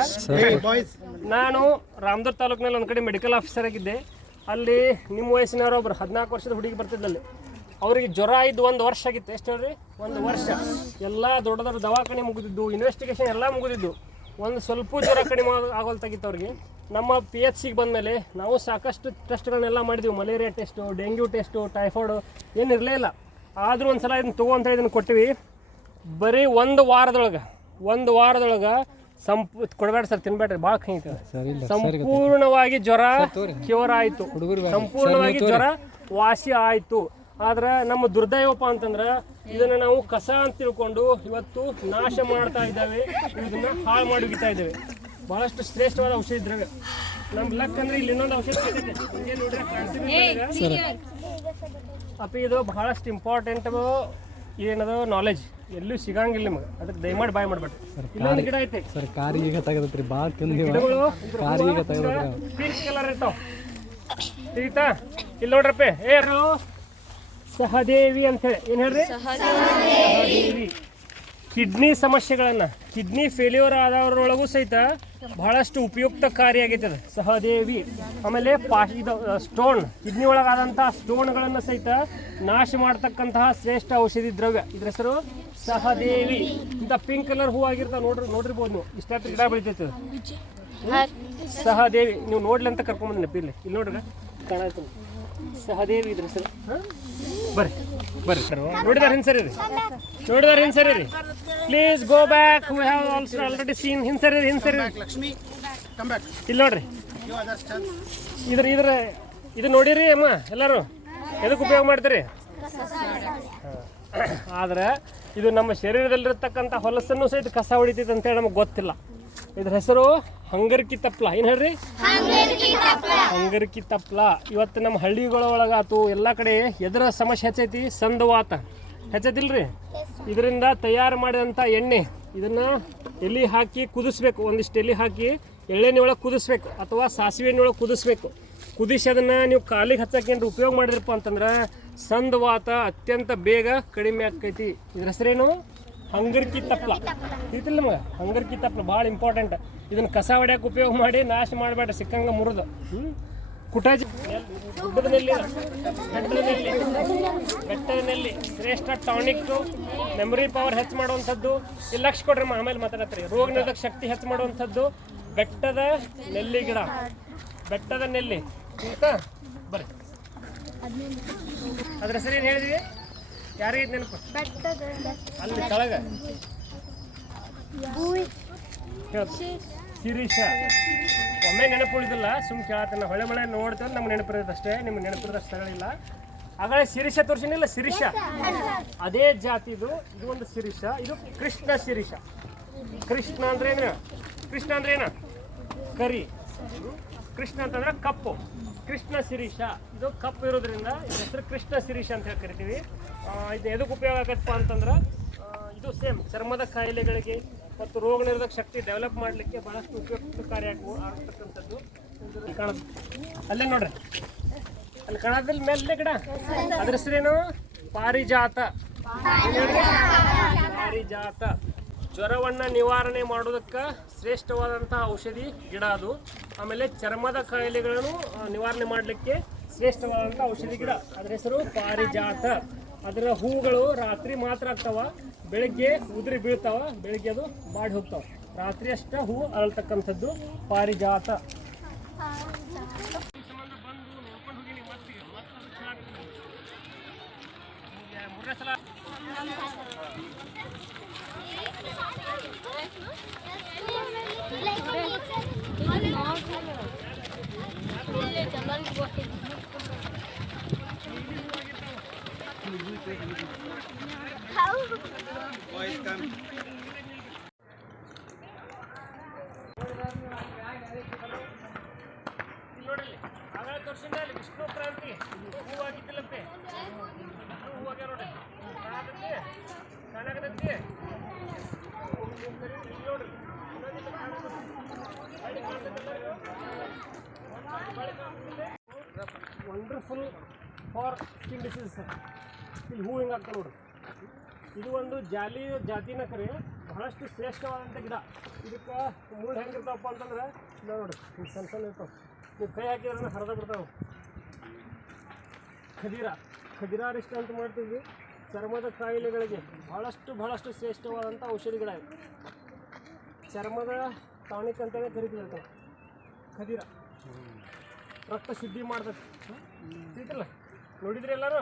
ನಾನು ರಾಮದುರ್ ತಾಲೂಕಿನಲ್ಲಿ ಒಂದು ಕಡೆ ಮೆಡಿಕಲ್ ಆಫೀಸರ್ ಆಗಿದ್ದೆ. ಅಲ್ಲಿ ನಿಮ್ಮ ವಯಸ್ಸಿನವರು ಒಬ್ರು ಹದಿನಾಲ್ಕು ವರ್ಷದ ಹುಡುಗಿ ಬರ್ತಿದ್ದಲ್ಲಿ. ಅವರಿಗೆ ಜ್ವರ ಇದ್ದು ಒಂದು ವರ್ಷ ಆಗಿತ್ತು. ಎಷ್ಟು ಹೇಳ್ರಿ? ಒಂದು ವರ್ಷ. ಎಲ್ಲ ದೊಡ್ಡ ದೊಡ್ಡ ದವಾಖಾನೆ ಮುಗಿದಿದ್ದು ಇನ್ವೆಸ್ಟಿಗೇಷನ್ ಎಲ್ಲ ಮುಗಿದಿದ್ದು. ಒಂದು ಸ್ವಲ್ಪ ಜ್ವರ ಕಡಿಮೆ ಆಗೋಲ್ತಾಗಿತ್ತು ಅವ್ರಿಗೆ ನಮ್ಮ ಪಿ ಎಚ್ ಸಿಗೆ ಬಂದಮೇಲೆ ನಾವು ಸಾಕಷ್ಟು ಟೆಸ್ಟ್ಗಳನ್ನೆಲ್ಲ ಮಾಡಿದ್ವಿ. Malaria test dengue test typhoid ಏನು ಇರಲೇ ಇಲ್ಲ. ಆದರೂ ಒಂದು ಸಲ ಇದನ್ನು ತಗೋ ಅಂತ ಇದನ್ನು ಕೊಟ್ಟಿವಿ. ಬರೀ ಒಂದು ವಾರದೊಳಗೆ ಒಂದು ವಾರದೊಳಗೆ ಸಂಪ್ ಕೊಡಬೇಡ ಸರ್ ತಿನ್ಬೇಡ್ರಿ ಭಾಳ ಕೈ ಸಂಪೂರ್ಣವಾಗಿ ಜ್ವರ ಕ್ಯೂರ್ ಆಯಿತು. ಸಂಪೂರ್ಣವಾಗಿ ಜ್ವರ ವಾಸಿ ಆಯಿತು. ಆದ್ರೆ ನಮ್ಮ ದುರ್ದೈವಪ್ಪ ಅಂತಂದ್ರೆ ಇದನ್ನ ನಾವು ಕಸ ಅಂತ ತಿಳ್ಕೊಂಡು ಇವತ್ತು ನಾಶ ಮಾಡ್ತಾ ಇದ್ದಾವೆ ಇದನ್ನ ಹಾಳು ಮಾಡಿ ಒಗಿತಾ ಇದ್ದೇವೆ. ಬಹಳಷ್ಟು ಶ್ರೇಷ್ಠವಾದ ಔಷಧಿ ಇದ್ರಾಗ. ನಮ್ಮ ಲಕ್ ಅಂದ್ರೆ ಇಲ್ಲಿ ಇನ್ನೊಂದು ಔಷಧಿ? ಅಪ್ಪ ಇದು ಬಹಳಷ್ಟು ಇಂಪಾರ್ಟೆಂಟ್ ಏನದು ನಾಲೆಜ್ ಎಲ್ಲೂ ಸಿಗಂಗಿಲ್ಲ ನಿಮಗೆ. ಅದಕ್ಕೆ ದಯಮಾಡಿ ಬಾಯ್ ಮಾಡ್ಬೇಡ್ರಿ ಇಲ್ಲೊಂದು ಗಿಡ ಐತೆ. ಸರ್ ಕಾರಿಗೆ ತೆಗದತ್ರಿ. ಭಾಳ ಕಾರಿಗೆ ಪಿಂಕ್ ಕಲರ್ ಇರ್ತಾವ. ಇಲ್ಲಿ ನೋಡ್ರಪ್ಪ. ಏರು ಸಹದೇವಿ ಅಂತ ಹೇಳಿ. ಏನು ಹೇಳ್ರಿ? ಸಹದೇವಿ. ಕಿಡ್ನಿ ಸಮಸ್ಯೆಗಳನ್ನು, ಕಿಡ್ನಿ ಫೇಲ್ಯೂರ್ ಆದವರೊಳಗೂ ಸಹಿತ ಬಹಳಷ್ಟು ಉಪಯುಕ್ತಕಾರಿಯಾಗೈತೆ ಅದು ಸಹದೇವಿ. ಆಮೇಲೆ ಸ್ಟೋನ್ ಕಿಡ್ನಿ ಒಳಗಾದಂತಹ ಸ್ಟೋನ್ಗಳನ್ನು ಸಹಿತ ನಾಶ ಮಾಡ್ತಕ್ಕಂತಹ ಶ್ರೇಷ್ಠ ಔಷಧಿ ದ್ರವ್ಯ. ಇದ್ರ ಹೆಸರು ಸಹದೇವಿ. ಇಂಥ ಪಿಂಕ್ ಕಲರ್ ಹೂ ಆಗಿರ್ತಾವ. ನೋಡ್ರಿ, ನೋಡಿರ್ಬೋದು ನೀವು. ಇಷ್ಟ ಗಿಡ ಬೆಳಿತೈತೆ. ಸಹದೇವಿ. ನೀವು ನೋಡ್ಲಿ ಅಂತ ಕರ್ಕೊಂಬಂದಿನ ಇಲ್ಲಿ. ಇಲ್ಲಿ ನೋಡ್ರಿ. ಕಾಣಾಯ್ತು ಸಹದೇವಿ ಇದ್ರ ಸರ್ ಹಾ? ಬರ್ರಿ ಬರ್ರಿ. ನೋಡಿದಾರ ಹಿಂಸರಿ ಸರಿ ರೀ ನೋಡಿದಾರ ಹಿಂಸರಿ ಸರಿ ರೀ please go back we have also already seen ಹಿಂಸರಿ ಸರಿ ಹಿಂದ್ ಸರಿ Lakshmi, come back. ಇಲ್ಲಿ ನೋಡ್ರಿ. ಇದ್ರ ಇದ್ರ ಇದು ನೋಡಿರಿ ಅಮ್ಮ ಎಲ್ಲರೂ? ಎದಕ್ಕೆ ಉಪಯೋಗ ಮಾಡ್ತೀರಿ? ಆದ್ರೆ ಇದು ನಮ್ಮ ಶರೀರದಲ್ಲಿರ್ತಕ್ಕಂಥ ಹೊಲಸನ್ನು ಸಹಿತ ಕಸ ಹೊಡಿತೈತೆ ಅಂತೇಳಿ ನಮಗೆ ಗೊತ್ತಿಲ್ಲ. ಇದ್ರ ಹೆಸರು ಹಂಗರ್ಕಿ ತಪ್ಲ ಏನು ಹೇಳ್ರಿ? ಹಂಗರ್ಕಿ ತಪ್ಲ ಇವತ್ತು ನಮ್ಮ ಹಳ್ಳಿಗಳ ಒಳಗಾತು ಎಲ್ಲ ಕಡೆ ಎದರ ಸಮಸ್ಯೆ ಹೆಚ್ಚೈತಿ? ಸಂದವಾತ. ಹೆಚ್ಚೈತಿಲ್ರಿ? ಇದರಿಂದ ತಯಾರು ಮಾಡಿದಂಥ ಎಣ್ಣೆ ಇದನ್ನ ಎಲ್ಲಿ ಹಾಕಿ ಕುದಿಸ್ಬೇಕು? ಒಂದಿಷ್ಟು ಎಲ್ಲಿ ಹಾಕಿ ಎಳ್ಳೆಣ್ಣೆ ಒಳಗೆ ಕುದಿಸ್ಬೇಕು ಅಥವಾ ಸಾಸಿವೆ ಎಣ್ಣೆ ಒಳಗೆ ಕುದಿಸ್ಬೇಕು? ಕುದಿಸಿ ಅದನ್ನು ನೀವು ಕಾಲಿಗೆ ಹಚ್ಚಕ್ಕೆ ಏನಾರ ಉಪಯೋಗ ಮಾಡಿದ್ರಪ್ಪ ಅಂತಂದ್ರೆ ಸಂದವಾತ ಅತ್ಯಂತ ಬೇಗ ಕಡಿಮೆ ಆಕೈತಿ ಇದ್ರ ಹೆಸರೇನು? ಹಂಗರ್ಕಿ ತಪ್ಲ ಇತ್ತಿಲ್ಲ ನಮಗೆ ಹಂಗರ್ಕಿ ತಪ್ಲ ಭಾಳ ಇಂಪಾರ್ಟೆಂಟ್ ಇದನ್ನ ಕಸ ಹೊಡ್ಯಕ್ಕೆ ಉಪಯೋಗ ಮಾಡಿ ನಾಶ ಮಾಡಬೇಡ್ರಿ ಸಿಕ್ಕಂಗ ಮುರಿದು. ಹ್ಞೂ ಕುಟಾಜಿ ನೆಲ್- ಗುಡ್ಡದ ನೆಲ್ಲಿ ಬೆಟ್ಟದ ನೆಲ್ಲಿ ಬೆಟ್ಟದ ನೆಲ್ಲಿ ಶ್ರೇಷ್ಠ ಟಾನಿಕ್ಕು ಮೆಮೊರಿ ಪವರ್ ಹೆಚ್ಚು ಮಾಡುವಂಥದ್ದು. ಇಲ್ಲಿ ಲಕ್ಷ ಕೊಡ್ರಿ ಆಮೇಲೆ ಮಾತಾಡತ್ರಿ. ರೋಗ ನಿರೋಧಕ ಶಕ್ತಿ ಹೆಚ್ಚು ಮಾಡುವಂಥದ್ದು. ಬೆಟ್ಟದ ನೆಲ್ಲಿ ಗಿಡ. ಬೆಟ್ಟದ ನೆಲ್ಲಿ. ಆಯ್ತಾ? ಬರ್ರಿ. ಅದ್ರ ಸರಿ ಏನು ಹೇಳಿದ್ವಿ? ಯಾರಿಗೆ ನೆನಪು? ಅಲ್ಲಿ ಕೆಳಗ. ಶಿರೀಷ. ಒಮ್ಮೆ ನೆನಪು ಉಳಿದಿಲ್ಲ ಸುಮ್ ಕೇಳತ್ತ ಹೊಳೆ ಮಳೆ ನೋಡ್ತೇವೆ ನಮ್ಗೆ ನೆನಪಿರೋದು ಅಷ್ಟೇ ನಿಮ್ಗೆ ನೆನಪಿರೋದು ಸ್ಥಳಗಳಿಲ್ಲ ಆಗಲೇ ಶಿರೀಷ ತೋರಿಸಿನಿಲ್ಲ ಶಿರೀಷ? ಅದೇ ಜಾತಿದು ಇದು ಒಂದು ಶಿರೀಷ ಇದು ಕೃಷ್ಣ ಶಿರೀಷ. ಕೃಷ್ಣ ಅಂದ್ರೆ ಏನು? ಕೃಷ್ಣ ಅಂದ್ರೆ ಏನು? ಕರಿ? ಕೃಷ್ಣ ಅಂತಂದ್ರೆ ಕಪ್ಪು. ಕೃಷ್ಣ ಶಿರೀಷ. ಇದು ಕಪ್ಪು ಇರೋದ್ರಿಂದ ಇದ್ರ ಹೆಸರು ಕೃಷ್ಣ ಶಿರೀಷ ಅಂತ ಹೇಳಿ ಕರಿತೀವಿ ಇದು ಎದಕ್ಕೆ ಉಪಯೋಗ ಆಗತ್ತಪ್ಪ ಅಂತಂದ್ರೆ ಇದು ಸೇಮ್ ಚರ್ಮದ ಕಾಯಿಲೆಗಳಿಗೆ ಮತ್ತು ರೋಗ ನಿರೋಧಕ ಶಕ್ತಿ ಡೆವಲಪ್ ಮಾಡಲಿಕ್ಕೆ ಬಹಳಷ್ಟು ಉಪಯುಕ್ತಕಾರಿ ಆಗುವ ಆಗ್ತಕ್ಕಂಥದ್ದು ಕಾಣುತ್ತೆ. ಅಲ್ಲೇ ನೋಡ್ರಿ. ಅಲ್ಲಿ ಕಾಣೋದಿಲ್ಲ ಮೇಲೆ ಗಿಡ. ಅದ್ರ ಹೆಸರೇನು? ಪಾರಿಜಾತ? ಪಾರಿಜಾತ. ಜ್ವರವನ್ನು ನಿವಾರಣೆ ಮಾಡೋದಕ್ಕೆ ಶ್ರೇಷ್ಠವಾದಂತಹ ಔಷಧಿ ಗಿಡ ಅದು. ಆಮೇಲೆ ಚರ್ಮದ ಕಾಯಿಲೆಗಳನ್ನು ನಿವಾರಣೆ ಮಾಡಲಿಕ್ಕೆ ಶ್ರೇಷ್ಠವಾದಂಥ ಔಷಧಿ ಗಿಡ. ಅದ್ರ ಹೆಸರು ಪಾರಿಜಾತ. ಅದರ ಹೂಗಳು ರಾತ್ರಿ ಮಾತ್ರ ಆಗ್ತಾವ, ಬೆಳಿಗ್ಗೆ ಉದುರಿ ಬೀಳ್ತಾವ, ಬೆಳಿಗ್ಗೆ ಅದು ಬಾಡಿ ಹೋಗ್ತಾವ. ರಾತ್ರಿ ಅಷ್ಟ ಹೂ ಅರಳ್ತಕ್ಕಂಥದ್ದು ಪಾರಿಜಾತ. ಇಲ್ಲಿ ನೋಡ್ರಿ ಆಗಾಗ ತೋರ್ಸಿದ್ದೆ ಅಲ್ಲಿ ವಿಷ್ಣು ಕ್ರಾಂತಿ ಹೂವಾಗಿದ್ದಿಲ್ಲಂತೆ ಹೂವಾಗ್ಯ ನೋಡ್ರಿ ಕಾಣಕತ್ತಿ ಕಾಣಕತ್ತೈತಿ ಸರಿ ಇಲ್ಲಿ ನೋಡ್ರಿ ವಂಡರ್ಫುಲ್ ಫಾರ್ ಸ್ಕಿನ್ ಡಿಸೀಸ್ ಇಲ್ಲಿ ಹೂ ಹಿಂಗಾಗ್ತಾ ನೋಡ್ರಿ ಇದು ಒಂದು ಜಾಲಿ ಜಾತಿನ ಕರೆ, ಬಹಳಷ್ಟು ಶ್ರೇಷ್ಠವಾದಂಥ ಗಿಡ. ಇದಕ್ಕೆ ಮುಳ್ಳು ಹೆಂಗಿರ್ತಾವಪ್ಪ ಅಂತಂದ್ರೆ ಇಲ್ಲ ನೋಡ್ರಿ ಹಿಂಗೆ ಸಣ್ಣ ಸಣ್ಣ ಇರ್ತಾವೆ. ನೀವು ಕೈ ಹಾಕಿದ್ರೆ ಹರಿದ ಬಿಡ್ತಾವೆ. ಖದೀರ. ಖದೀರಾರಿಷ್ಟ ಅಂತ ಮಾಡ್ತೀವಿ ಚರ್ಮದ ಕಾಯಿಲೆಗಳಿಗೆ ಬಹಳಷ್ಟು ಬಹಳಷ್ಟು ಶ್ರೇಷ್ಠವಾದಂಥ ಔಷಧಿಗಳ ಚರ್ಮದ ಟಾನಿಕ್ ಅಂತಲೇ ಅದಕ್ಕೆ ಖದೀರ. ರಕ್ತ ಶುದ್ಧಿ ಮಾಡ್ತೈತಿ ತಿಳಿತಲ್ಲ ನೋಡಿದ್ರಿ ಎಲ್ಲರೂ?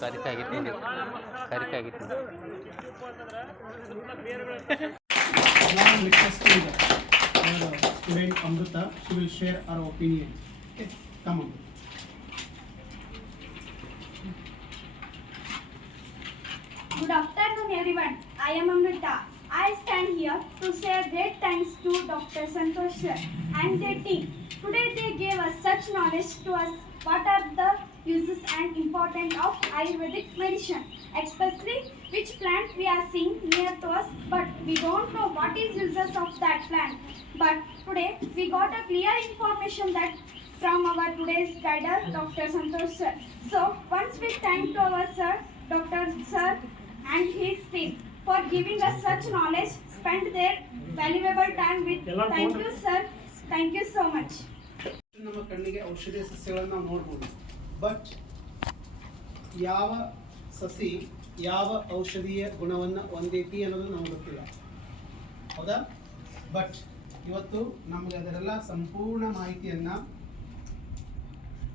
ಕರಿಕೆ ಆಗೈತಿ ಕರಿಕೆ ಆಗೈತಿ Now requesting our student Amrita, she will share her opinion. Okay, come on. Good afternoon, everyone. I am Amrita. I stand here to say great thanks to Dr. Santosh sir and their team. Today they gave us such knowledge to us what are the uses and importance of Ayurvedic medicine, especially which plant we are seeing near to us, but we don't know what is uses of that plant. But today we got a clear information that from our today's guider, Dr. Santosh sir. So once we thank to our sir, Dr. Sir and his team for giving us such knowledge, spent their valuable time with. Thank you, sir. Thank you so much. ನಮ್ಮ ಕಣ್ಣಿಗೆ ಔಷಧೀಯ ಸಸ್ಯಗಳನ್ನು ನಾವು ನೋಡ್ಬೋದು but ಯಾವ ಸಸಿ ಯಾವ ಔಷಧೀಯ ಗುಣವನ್ನು ಹೊಂದೈತಿ ಅನ್ನೋದು ನಮ್ಗೆ ಗೊತ್ತಿಲ್ಲ. ಹೌದಾ? ಬಟ್ ಇವತ್ತು ನಮಗೆ ಅದರೆಲ್ಲ ಸಂಪೂರ್ಣ ಮಾಹಿತಿಯನ್ನು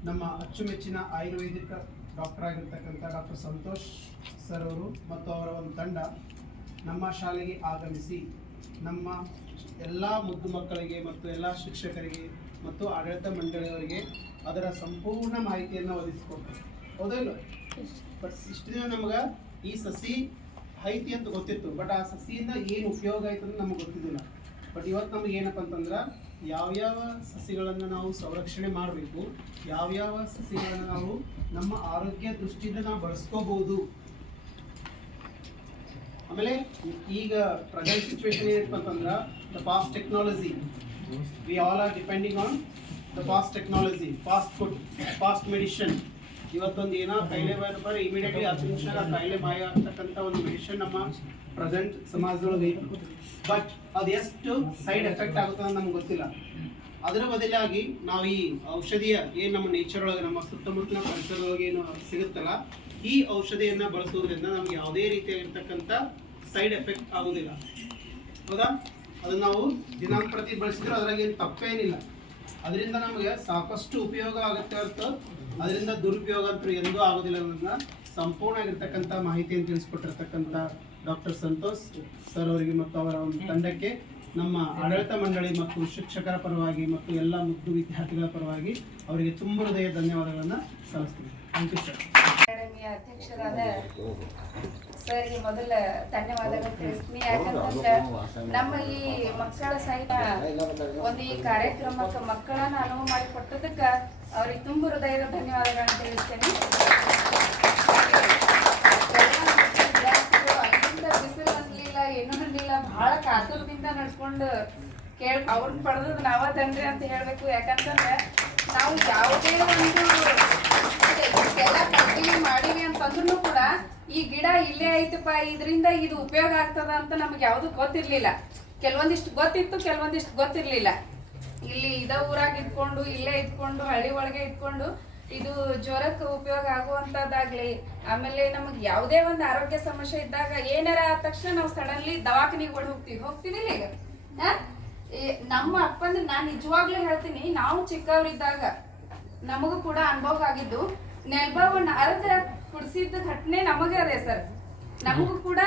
ನಮ್ಮ ಅಚ್ಚುಮೆಚ್ಚಿನ ಆಯುರ್ವೇದಿಕ ಡಾಕ್ಟರ್ ಆಗಿರ್ತಕ್ಕಂಥ ಡಾಕ್ಟರ್ ಸಂತೋಷ್ ಸರ್ ಅವರು ಮತ್ತು ಅವರ ಒಂದು ತಂಡ ನಮ್ಮ ಶಾಲೆಗೆ ಆಗಮಿಸಿ ನಮ್ಮ ಎಲ್ಲ ಮುದ್ದು ಮಕ್ಕಳಿಗೆ ಮತ್ತು ಎಲ್ಲ ಶಿಕ್ಷಕರಿಗೆ ಮತ್ತು ಆಡಳಿತ ಮಂಡಳಿಯವರಿಗೆ ಅದರ ಸಂಪೂರ್ಣ ಮಾಹಿತಿಯನ್ನು ಒದಗಿಸಿಕೊಡ್ತಾರೆ ಹೌದಿಲ್ಲ ಬಟ್ ಇಷ್ಟು ದಿನ ನಮ್ಗೆ ಈ ಸಸಿ ಐತಿ ಅಂತ ಗೊತ್ತಿತ್ತು. ಬಟ್ ಆ ಸಸಿಯಿಂದ ಏನು ಉಪಯೋಗ ಆಯ್ತು ಅಂತ ನಮಗೆ ಗೊತ್ತಿದ್ದಿಲ್ಲ. ಬಟ್ ಇವತ್ತು ನಮಗೆ ಏನಪ್ಪ ಅಂತಂದ್ರೆ ಯಾವ್ಯಾವ ಸಸಿಗಳನ್ನು ನಾವು ಸಂರಕ್ಷಣೆ ಮಾಡಬೇಕು, ಯಾವ್ಯಾವ ಸಸಿಗಳನ್ನು ನಾವು ನಮ್ಮ ಆರೋಗ್ಯ ದೃಷ್ಟಿಯಿಂದ ನಾವು ಬಳಸ್ಕೋಬಹುದು ಆಮೇಲೆ ಈಗ ಪ್ರೆಸೆಂಟ್ ಸಿಚುವೇಶನ್ ಏನಪ್ಪ ಅಂತಂದ್ರೆ the fast technology we all are depending on the fast technology fast food fast medicine. ಇವತ್ತೊಂದು ಏನೋ ಕಾಯಿಲೆ ಬರ್ಬಾರ ಇಮಿಡಿಯೇಟ್ಲಿ ಹತ್ತು ನಿಮಿಷ ಕಾಯಿಲೆ ಮಾಯ ಆಗ್ತಕ್ಕಂಥ ಒಂದು ಮೆಡಿಷನ್ ನಮ್ಮ ಪ್ರೆಸೆಂಟ್ ಸಮಾಜದೊಳಗೆ ಐತಿ ಬಟ್ ಅದು ಎಷ್ಟು ಸೈಡ್ ಎಫೆಕ್ಟ್ ಆಗುತ್ತೆ ಅಂತ ನಮ್ಗೆ ಗೊತ್ತಿಲ್ಲ. ಅದರ ಬದಲಾಗಿ ನಾವು ಈ ಔಷಧಿಯ ಏನು ನಮ್ಮ ನೇಚರ್ ಒಳಗೆ, ನಮ್ಮ ಸುತ್ತಮುತ್ತಲ ಪರಿಸರದೊಳಗೆ ಏನು ಸಿಗುತ್ತಲ್ಲ, ಈ ಔಷಧಿಯನ್ನ ಬಳಸೋದ್ರಿಂದ ನಮ್ಗೆ ಯಾವುದೇ ರೀತಿಯಾಗಿರ್ತಕ್ಕಂಥ ಸೈಡ್ ಎಫೆಕ್ಟ್ ಆಗೋದಿಲ್ಲ. ಹೌದಾ? ಅದನ್ನ ನಾವು ದಿನಾಂಕ ಪ್ರತಿ ಬಳಸಿದ್ರೆ ಅದ್ರಾಗೇನು ತಪ್ಪೇನಿಲ್ಲ. ಅದರಿಂದ ನಮಗೆ ಸಾಕಷ್ಟು ಉಪಯೋಗ ಆಗುತ್ತೆ ಹೊರತು ಅದರಿಂದ ದುರುಪಯೋಗ ಅಂತೂ ಎಂದೂ ಆಗೋದಿಲ್ಲ ಅನ್ನೋದನ್ನ ಸಂಪೂರ್ಣ ಆಗಿರ್ತಕ್ಕಂಥ ಮಾಹಿತಿಯನ್ನು ತಿಳಿಸ್ಕೊಟ್ಟಿರ್ತಕ್ಕಂಥ ಡಾಕ್ಟರ್ ಸಂತೋಷ್ ಸರ್ ಅವರಿಗೆ ಮತ್ತು ಅವರ ಒಂದು ತಂಡಕ್ಕೆ ನಮ್ಮ ಆಡಳಿತ ಮಂಡಳಿ ಮತ್ತು ಶಿಕ್ಷಕರ ಪರವಾಗಿ ಮತ್ತು ಎಲ್ಲ ಮುದ್ದು ವಿದ್ಯಾರ್ಥಿಗಳ ಪರವಾಗಿ ಅವರಿಗೆ ತುಂಬ ಹೃದಯ ಧನ್ಯವಾದಗಳನ್ನು ಸಲ್ಲಿಸ್ತೀನಿ. ಥ್ಯಾಂಕ್ ಯು ಸರ್ ಅಕಾಡೆಮಿಯ ಅಧ್ಯಕ್ಷರಾದ ಸರ್ಗೆ ಮೊದಲ ಧನ್ಯವಾದಗಳು ತಿಳಿಸ್ತೀನಿ ಯಾಕಂತಂದ್ರೆ ನಮ್ಮ ಈ ಮಕ್ಕಳ ಸಹಿತ ಒಂದು ಈ ಕಾರ್ಯಕ್ರಮಕ್ಕೆ ಮಕ್ಕಳನ್ನ ಅನುವು ಮಾಡಿಕೊಟ್ಟದಕ್ಕೆ ಅವ್ರಿಗೆ ತುಂಬ ಹೃದಯದ ಧನ್ಯವಾದಗಳನ್ನ ತಿಳಿಸ್ತೇನೆ. ಅಲ್ಲಿಂದ ಬಿಸಿಲು ಅನ್ನಲಿಲ್ಲ ಏನೂ ಅನ್ನಲಿಲ್ಲ ಬಹಳ ಕಾತುರದಿಂದ ನಡ್ಕೊಂಡು ಕೇಳ್ ಅವ್ರನ್ನ ಪಡೆದದ್ದು ನಾವ ತಂದ್ರಿ ಅಂತ ಹೇಳ್ಬೇಕು. ಯಾಕಂತಂದ್ರೆ ನಾವು ಯಾವುದೇ ಒಂದು ಎಲ್ಲ ಕಂಟಿನ್ಯೂ ಮಾಡೀವಿ ಅಂತಂದ್ರೂ ಕೂಡ ಈ ಗಿಡ ಇಲ್ಲೇ ಐತಪ್ಪ, ಇದರಿಂದ ಇದು ಉಪಯೋಗ ಆಗ್ತದ ಅಂತ ನಮ್ಗೆ ಯಾವುದು ಗೊತ್ತಿರ್ಲಿಲ್ಲ. ಕೆಲವೊಂದಿಷ್ಟು ಗೊತ್ತಿತ್ತು, ಕೆಲವೊಂದಿಷ್ಟು ಗೊತ್ತಿರ್ಲಿಲ್ಲ. ಇಲ್ಲಿ ಇದ ಊರಾಗ ಇದ್ಕೊಂಡು, ಇಲ್ಲೇ ಇದ್ಕೊಂಡು, ಹಳ್ಳಿ ಒಳಗೆ ಇದ್ಕೊಂಡು ಇದು ಜ್ವರಕ್ಕೆ ಉಪಯೋಗ ಆಗುವಂತದ್ದಾಗ್ಲಿ, ಆಮೇಲೆ ನಮಗೆ ಯಾವುದೇ ಒಂದು ಆರೋಗ್ಯ ಸಮಸ್ಯೆ ಇದ್ದಾಗ ಏನಾರ ಆದ ತಕ್ಷಣ ನಾವು ಸಡನ್ಲಿ ದವಾಖಾನಿಗೆ ಹೋಗ್ತೀವಿ. ಹೋಗ್ತೀವಿ ಈಗ. ನಮ್ಮ ಅಪ್ಪಂದ್ರೆ ನಾನು ನಿಜವಾಗ್ಲೂ ಹೇಳ್ತೀನಿ, ನಾವು ಚಿಕ್ಕವರಿದ್ದಾಗ ನಮಗೂ ಕೂಡ ಅನುಭವ ಆಗಿದ್ದು ನೆಲ್ಬಾವನ್ನ ಅರ್ಧ ಕುಡಿಸಿದ್ದ ಘಟನೆ ನಮಗೆ ಅದೇ ಸರ್. ನಮಗೂ ಕೂಡ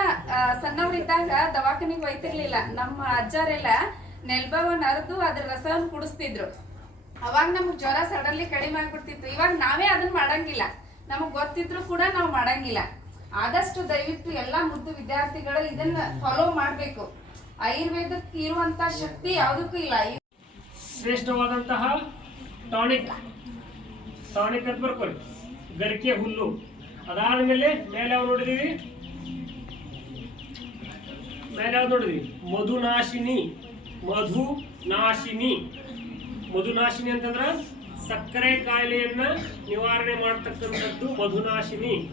ಸಣ್ಣವರಿದ್ದಾಗ ದವಾಖಾನಿಗೆ ಒಯ್ತಿರ್ಲಿಲ್ಲ ನಮ್ಮ ಅಜ್ಜಾರೆಲ್ಲ ನೆಲ್ಬಾವನ್ನ ಅರ್ದು ಅದ್ರ ರಸವನ್ನ ಕುಡಿಸ್ತಿದ್ರು. ಅವಾಗ ನಮ್ಗೆ ಜ್ವರ ಸಡನ್ಲಿ ಕಡಿಮೆ ಆಗ್ಬಿಡ್ತಿತ್ತು. ಇವಾಗ ನಾವೇ ಅದನ್ನ ಮಾಡಂಗಿಲ್ಲ. ನಮಗ್ ಗೊತ್ತಿದ್ರು ಕೂಡ ನಾವು ಮಾಡಂಗಿಲ್ಲ. ಆದಷ್ಟು ದಯವಿಟ್ಟು ಎಲ್ಲಾ ಮುದ್ದು ವಿದ್ಯಾರ್ಥಿಗಳು ಇದನ್ನ ಫಾಲೋ ಮಾಡ್ಬೇಕು. ಆಯುರ್ವೇದಕ್ಕೆ ಇರುವಂತ ಶಕ್ತಿ ಯಾವುದಕ್ಕೂ ಇಲ್ಲ. ಶ್ರೇಷ್ಠವಾದಂತಹ ಟಾನಿಕ್. ಟಾನಿಕ್ ಅಂತ ಬರ್ಕೊಳ್ಳಿ. ಗರಿಕೆ ಹುಲ್ಲು. ಅದಾದ ಮೇಲೆ ಯಾವ ನೋಡಿದೀವಿ? ಮೇಲೆ ಯಾವ್ದು ನೋಡಿದ್ವಿ? ಮಧುನಾಶಿನಿ. ಮಧುನಾಶಿನಿ. ಮಧುನಾಶಿನಿ ಅಂತಂದ್ರ ಸಕ್ಕರೆ ಕಾಯಿಲೆಯನ್ನ ನಿವಾರಣೆ ಮಾಡ್ತಕ್ಕಂಥದ್ದು ಮಧುನಾಶಿನಿ.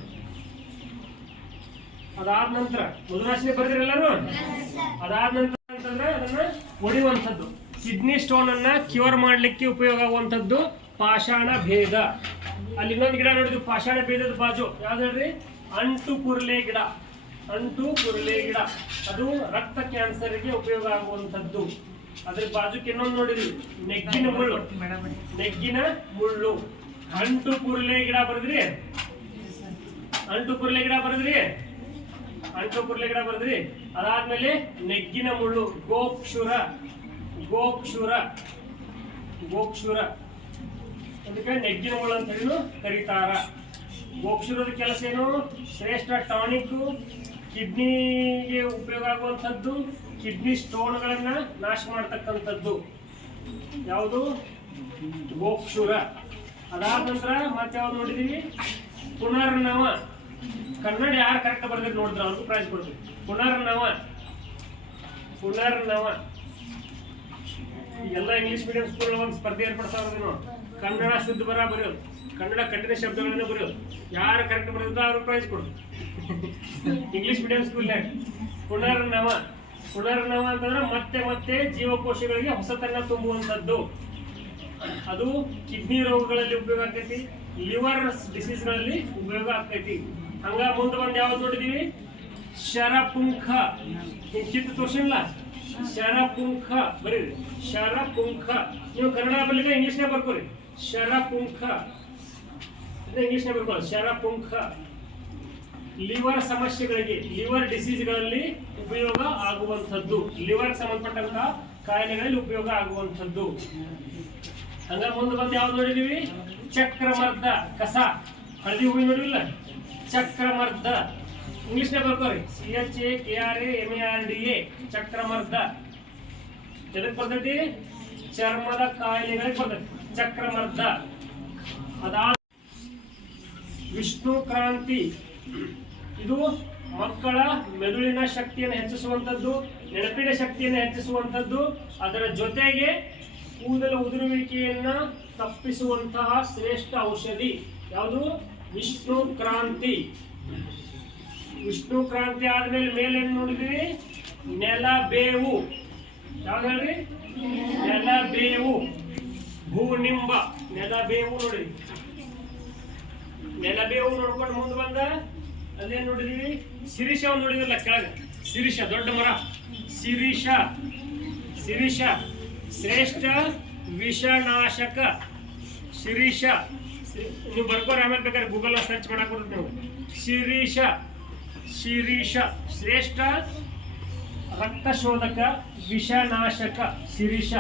ಅದಾದ ನಂತರ ಮಧುನಾಶಿನಿ ಬರ್ದಿರಲ್ಲರು ಅದಾದ ನಂತರ ಅಂತಂದ್ರೆ ಅದನ್ನ ಒಡಿಯುವಂಥದ್ದು. ಕಿಡ್ನಿ ಸ್ಟೋನ್ ಅನ್ನ ಕ್ಯೂರ್ ಮಾಡ್ಲಿಕ್ಕೆ ಉಪಯೋಗ ಆಗುವಂಥದ್ದು ಪಾಷಾಣ ಭೇದ. ಅಲ್ಲಿ ಇನ್ನೊಂದು ಗಿಡ ನೋಡಿದ್ವಿ, ಪಾಷಾಣ ಭೇದದ ಬಾಜು. ಯಾವ್ದು ಹೇಳ್ರಿ? ಅಂಟು ಕುರ್ಲೆ ಗಿಡ. ಅಂಟು ಕುರ್ಲೆ ಗಿಡ. ಅದು ರಕ್ತ ಕ್ಯಾನ್ಸರ್ಗೆ ಉಪಯೋಗ ಆಗುವಂಥದ್ದು. ಅದ್ರ ಬಾಜುಕ್ ಇನ್ನೊಂದು ನೋಡಿದ್ವಿ, ನೆಗ್ಗಿನ ಮುಳ್ಳು. ನೆಗ್ಗಿನ ಮುಳ್ಳು. ಅಂಟು ಕುರ್ಲೆ ಗಿಡ ಬರೆದ್ರಿ? ಅಂಟು ಕುರ್ಲೆ ಗಿಡ ಬರೆದ್ರಿ? ಅಂಟು ಕುರ್ಲೆ ಗಿಡ ಬರೆದ್ರಿ. ಅದಾದ್ಮೇಲೆ ನೆಗ್ಗಿನ ಮುಳ್ಳು, ಗೋಕ್ಷುರ ಗೋಕ್ಷುರ ಗೋಕ್ಷುರ. ಅದಕ್ಕೆ ನೆಗ್ಗಿನ ಮುಳ್ಳು ಅಂತ ಹೇಳಿ ಕರೀತಾರ. ಗೋಕ್ಷುರದ ಕೆಲಸ ಏನು? ಶ್ರೇಷ್ಠ ಟಾನಿಕ್ ಕಿಡ್ನಿಗೆ ಉಪಯೋಗ ಆಗುವಂಥದ್ದು, ಕಿಡ್ನಿ ಸ್ಟೋನ್ಗಳನ್ನ ನಾಶ ಮಾಡ್ತಕ್ಕಂಥದ್ದು. ಯಾವುದು? ಗೋಕ್ಷುರ. ಅದಾದ ನಂತರ ಮತ್ತೆ ಯಾವ್ದು ನೋಡಿದೀವಿ? ಪುನರ್ನವ. ಕನ್ನಡ ಯಾರು ಕರೆಕ್ಟ್ ಬರ್ದಿದ್ದು ನೋಡಿದ್ರೆ ಅವ್ರಿಗೂ ಪ್ರೈಸ್ ಕೊಡ್ತೀವಿ. ಪುನರ್ನವ. ಪುನರ್ನವ. ಎಲ್ಲ ಇಂಗ್ಲಿಷ್ ಮೀಡಿಯಂ ಸ್ಕೂಲ್ ಒಂದು ಸ್ಪರ್ಧೆ ಏರ್ಪಡ್ತಾ ಇರೋದು ಕನ್ನಡ ಶುದ್ಧ ಬರ ಬರೆಯೋದು. ಕನ್ನಡ ಕಠಿಣ ಶಬ್ದಗಳನ್ನ ಬರೆಯೋದು. ಯಾರು ಕರೆಕ್ಟ್ ಬರೆದಿದ್ದೋ ಅವ್ರಿಗೆ ಪ್ರೈಸ್ ಕೊಡು ಇಂಗ್ಲಿಷ್ ಮೀಡಿಯಂ ಸ್ಕೂಲ್ನಾಗ ಪುನರ್ನವ. ಪುನರ್ನವ ಅಂತಂದ್ರೆ ಮತ್ತೆ ಮತ್ತೆ ಜೀವಕೋಶಗಳಿಗೆ ಹೊಸತನ ತುಂಬುವಂಥದ್ದು. ಅದು ಕಿಡ್ನಿ ರೋಗಗಳಲ್ಲಿ ಉಪಯೋಗ ಆಗ್ತೈತಿ. ಲಿವರ್ ಡಿಸೀಸ್ಗಳಲ್ಲಿ ಉಪಯೋಗ ಆಗ್ತೈತಿ. ಹಂಗ ಮುಂದೆ ಬಂದು ಯಾವ್ದು ನೋಡಿದೀವಿ? ಶರಪುಂಖ. ಹಿಂಗ್ ಚಿತ್ರ ತೋರಿಸಿಲ್ಲ? ಶರಪುಂಖ. ಬರೀರಿ ಶರಪುಂಖ. ನೀವು ಕನ್ನಡ ಇಂಗ್ಲಿಷ್ ಇಂಗ್ಲಿಷ್ನೇ ಬರ್ಕೋರಿ. ಶರಪುಂಖ. ಇಂಗ್ಲಿಷ್ನೇ ಬರ್ಕೊಳ್ಳಿ ಶರಪುಂಖ. ಲಿವರ್ ಸಮಸ್ಯೆಗಳಿಗೆ, ಲಿವರ್ ಡಿಸೀಸ್ಗಳಲ್ಲಿ ಉಪಯೋಗ ಆಗುವಂಥದ್ದು. ಲಿವರ್ ಸಂಬಂಧಪಟ್ಟಂತ ಕಾಯಿಲೆಗಳಲ್ಲಿ ಉಪಯೋಗ ಆಗುವಂಥದ್ದು. ಹಂಗ ಮುಂದೆ ಬಂದು ಯಾವ್ದು ನೋಡಿದೀವಿ? ಚಕ್ರಮರ್ದ ಕಸ. ಹಳದಿ ಹೂವಿ ನೋಡಿಲ್ಲ? ಚಕ್ರಮರ್ದ ಇಂಗ್ಲಿಷ್ನೇ ಬರ್ಕೋರಿ. C H A K R A M R D A ಚಕ್ರಮರ್ದ ಎದಕ್ ಬರ್ತೈತಿ? ಚರ್ಮದ ಕಾಯಿಲೆಗಳಿಗೆ ಬರ್ತೈತಿ. ಚಕ್ರಮರ್ದ ಅದಾದ ವಿಷ್ಣು ಕ್ರಾಂತಿ. ಇದು ಮಕ್ಕಳ ಮೆದುಳಿನ ಶಕ್ತಿಯನ್ನು ಹೆಚ್ಚಿಸುವಂಥದ್ದು, ನೆನಪಿನ ಶಕ್ತಿಯನ್ನು ಹೆಚ್ಚಿಸುವಂಥದ್ದು, ಅದರ ಜೊತೆಗೆ ಕೂದಲ ಉದುರುವಿಕೆಯನ್ನ ತಪ್ಪಿಸುವಂತಹ ಶ್ರೇಷ್ಠ ಔಷಧಿ. ಯಾವುದು? ವಿಷ್ಣು ಕ್ರಾಂತಿ. ವಿಷ್ಣು ಕ್ರಾಂತಿ ಆದ್ಮೇಲೆ ಮೇಲೆ ಏನ್ ನೋಡಿದ್ವಿ ನೆಲ ಬೇವು. ಯಾವ್ದು ಹೇಳ್ರಿ? ನೆಲ ಬೇವು. ಭೂನಿಂಬ. ನೆಲ ಬೇವು ನೋಡಿದ್ವಿ ನೆಲ ಬೇವು ನೋಡ್ಕೊಂಡು ಮುಂದೆ ಬಂದ. ಅಲ್ಲೇನ್ ನೋಡಿದ್ವಿ ಶಿರೀಷ ನೋಡಿದ್ರಲ್ಲ ಕೆಳಗೆ? ಶಿರೀಷ, ದೊಡ್ಡ ಮರ. ಶಿರೀಷ. ಶಿರೀಷ. ಶ್ರೇಷ್ಠ ವಿಷನಾಶಕ. ಶಿರೀಷ. ಶ್ರೀ- ನೀವು ಬರ್ಕೋರಿ ಆಮೇಲೆ ಬೇಕಾದ್ರೆ ಗೂಗಲ್ ಸರ್ಚ್ ಮಾಡಕ್ ಬರುತ್ತೆ ನೀವು ಶಿರೀಷ ಶಿರೀಷ ಶ್ರೇಷ್ಠ, ರಕ್ತಶೋಧಕ, ವಿಷನಾಶಕ, ಶಿರೀಷ.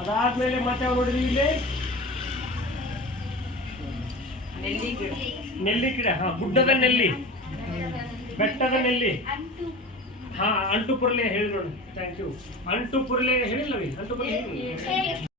ಅದಾದ್ಮೇಲೆ ಮತ್ತೆ ನೋಡಿದ್ರಿ ಇಲ್ಲಿ? ನೆಲ್ಲಿ ಗಿಡ. ಹಾ, ಗುಡ್ಡದ ನೆಲ್ಲಿ. ಬೆಟ್ಟದ ನೆಲ್ಲಿ. ಹಾ, ಅಂಟು ಪುರ್ಲೆ ಹೇಳಿ ನೋಡಿ. ಥ್ಯಾಂಕ್ ಯು ಅಂಟು ಪುರ್ಲೆ ಹೇಳಿಲ್ಲವಿ ಅಂಟು